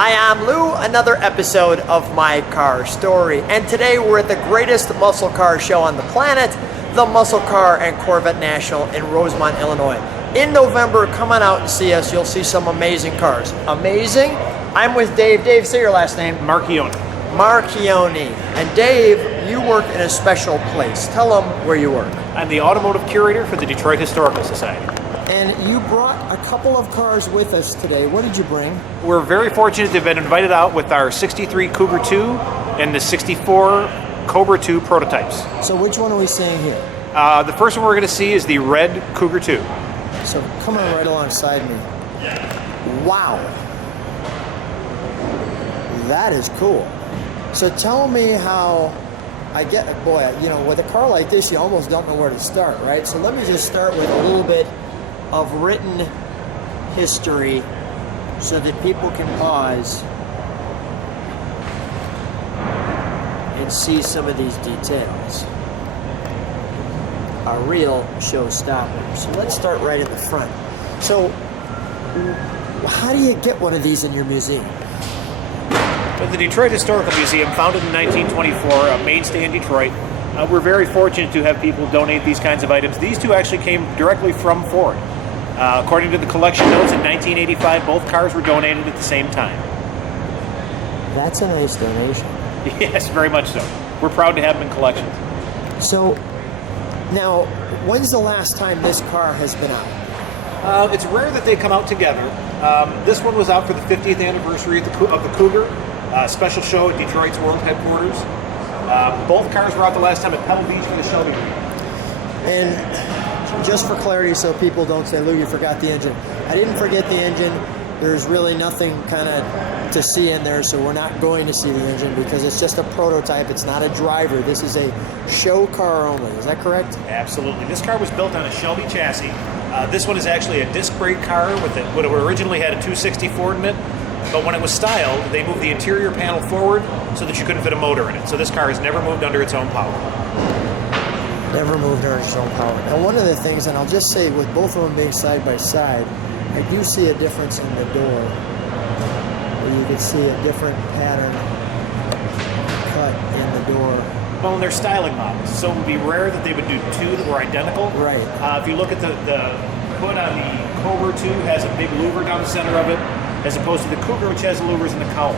Hi, I'm Lou, another episode of My Car Story. And today we're at the greatest muscle car show on the planet, the Muscle Car and Corvette National in Rosemont, Illinois. In November, come on out and see us. You'll see some amazing cars. Amazing? I'm with Dave. Dave, say your last name. Marchione. Marchione. And Dave, you work in a special place. Tell them where you work. I'm the automotive curator for the Detroit Historical Society. And you brought a couple of cars with us today. What did you bring? We're very fortunate to have been invited out with our 63 Cougar 2 and the 64 Cobra 2 prototypes. So which one are we seeing here? The first one we're going to see is the red Cougar 2. So come on right alongside me. Wow. That is cool. So tell me how I get, boy, you know, with a car like this, you almost don't know where to start, right? So let me just start with a little bit of written history so that people can pause and see some of these details. A real showstopper. So let's start right in the front. So how do you get one of these in your museum? Well, the Detroit Historical Museum, founded in 1924, a mainstay in Detroit, we're very fortunate to have people donate these kinds of items. These two actually came directly from Ford. According to the collection notes, in 1985, both cars were donated at the same time. That's a nice donation. Yes, very much so. We're proud to have them in collections. So, now, when's the last time this car has been out? It's rare that they come out together. This one was out for the 50th anniversary of the Cougar, special show at Detroit's World Headquarters. Both cars were out the last time at Pebble Beach for the Shelby. And just for clarity, so people don't say, Lou, you forgot the engine. I didn't forget the engine. There's really nothing kind of to see in there, so we're not going to see the engine because it's just a prototype. It's not a driver. This is a show car only. Is that correct? Absolutely. This car was built on a Shelby chassis. This one is actually a disc brake car with what originally had a 260 Ford mitt, but when it was styled, they moved the interior panel forward so that you couldn't fit a motor in it. So this car has never moved under its own power. Never moved under its own power. Now, one of the things, and I'll just say, with both of them being side by side, I do see a difference in the door. Where you can see a different pattern cut in the door. Well, and they're styling models, so it would be rare that they would do two that were identical. Right. If you look at the hood on the Cobra 2 has a big louver down the center of it, as opposed to the Cougar, which has the louvers in the cowl.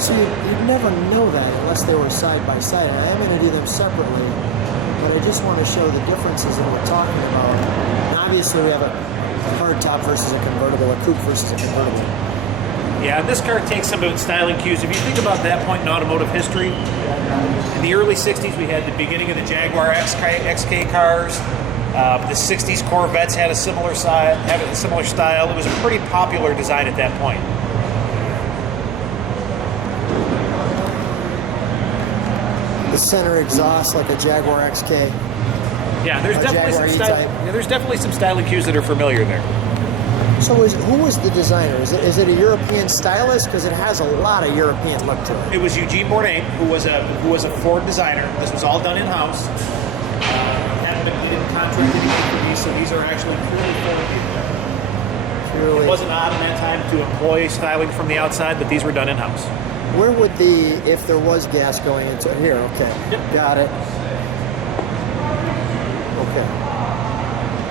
So you'd never know that unless they were side by side. And I am going to do them separately, but I just want to show the differences that we're talking about. And obviously, we have a hardtop versus a convertible, a coupe versus a convertible. Yeah, and this car takes some of its styling cues. If you think about that point in automotive history, in the early 60s, we had the beginning of the Jaguar XK cars. The 60s Corvettes had a similar style. It was a pretty popular design at that point. The center exhaust like a Jaguar XK. Yeah, there's definitely some styling cues that are familiar there. So who was the designer? Is it a European stylist? Because it has a lot of European look to it. It was Eugene Bourdain, who was a Ford designer. This was all done in-house. He didn't contract anything for these, so these are actually purely Ford. It wasn't odd in that time to employ styling from the outside, but these were done in-house. Where would if there was gas going into it? Here, okay. Yep. Got it. Okay.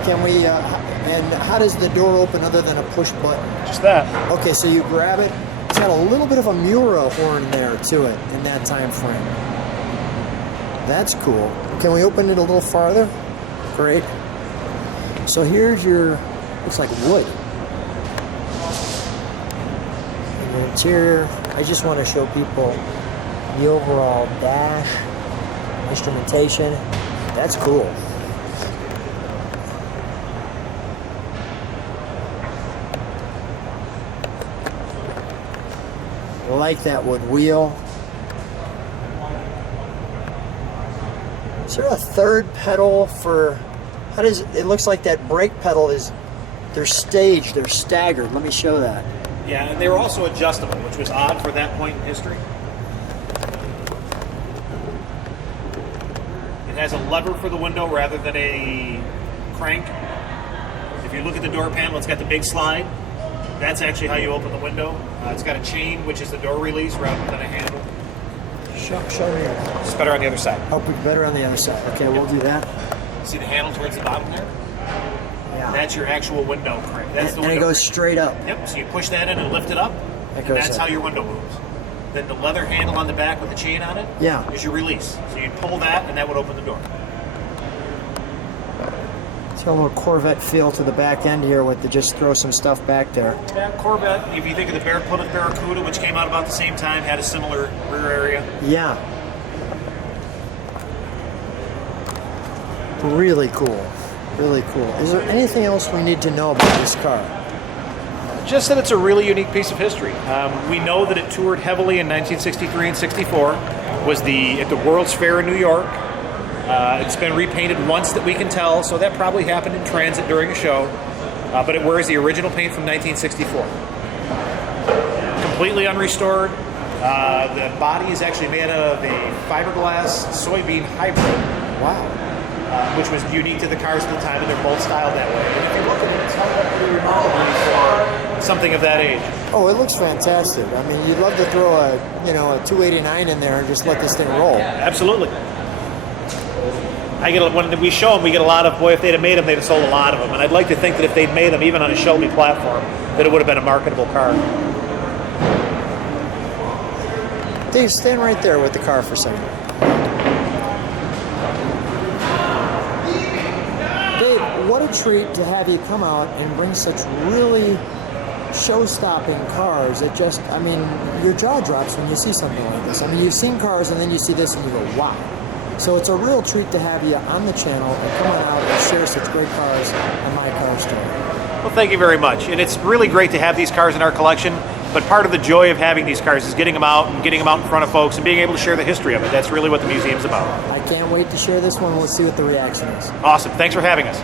Can we, and how does the door open other than a push button? Just that. Okay, so you grab it. It's got a little bit of a Mura horn there to it in that time frame. That's cool. Can we open it a little farther? Great. So here's your, looks like wood. And the interior, I just want to show people the overall dash, instrumentation. That's cool. I like that wood wheel. Is there a third pedal for, how does, it looks like that brake pedal is, they're staged, they're staggered. Let me show that. Yeah, and they were also adjustable, which was odd for that point in history. It has a lever for the window rather than a crank. If you look at the door panel, it's got the big slide. That's actually how you open the window. It's got a chain, which is the door release, rather than a handle. Show me. It's better on the other side. Oh, better on the other side. Okay, we'll do that. See the handle towards the bottom there? Yeah. That's your actual window crank. That's the and window it goes straight up. Yep, so you push that in and lift it up, and that's how your window moves. Then the leather handle on the back with the chain on it is your release. So you pull that, and that would open the door. It's got a little Corvette feel to the back end here with the just throw some stuff back there. That Corvette, if you think of the Plymouth Barracuda, which came out about the same time, had a similar rear area. Yeah. Really cool. Really cool. Is there anything else we need to know about this car? Just that it's a really unique piece of history. We know that it toured heavily in 1963 and 64. Was at the World's Fair in New York. It's been repainted once that we can tell, so that probably happened in transit during a show. But it wears the original paint from 1964. Completely unrestored. The body is actually made out of a fiberglass soybean hybrid. Wow. Which was unique to the cars at the time, and they're both styled that way. And if you look at it, it's held up pretty remarkably for something of that age. Oh, it looks fantastic. I mean, you'd love to throw a 289 in there and just let this thing roll. Absolutely. When we show them, we get a lot of, boy, if they'd have made them, they'd have sold a lot of them. And I'd like to think that if they'd made them, even on a Shelby platform, that it would have been a marketable car. Dave, stand right there with the car for a second. What a treat to have you come out and bring such really show-stopping cars. It just, I mean, your jaw drops when you see something like this. I mean, you've seen cars and then you see this and you go, wow. So it's a real treat to have you on the channel and come on out and share such great cars on My Car Story. Well, thank you very much. And it's really great to have these cars in our collection, but part of the joy of having these cars is getting them out and getting them out in front of folks and being able to share the history of it. That's really what the museum's about. I can't wait to share this one. Let's see what the reaction is. Awesome. Thanks for having us.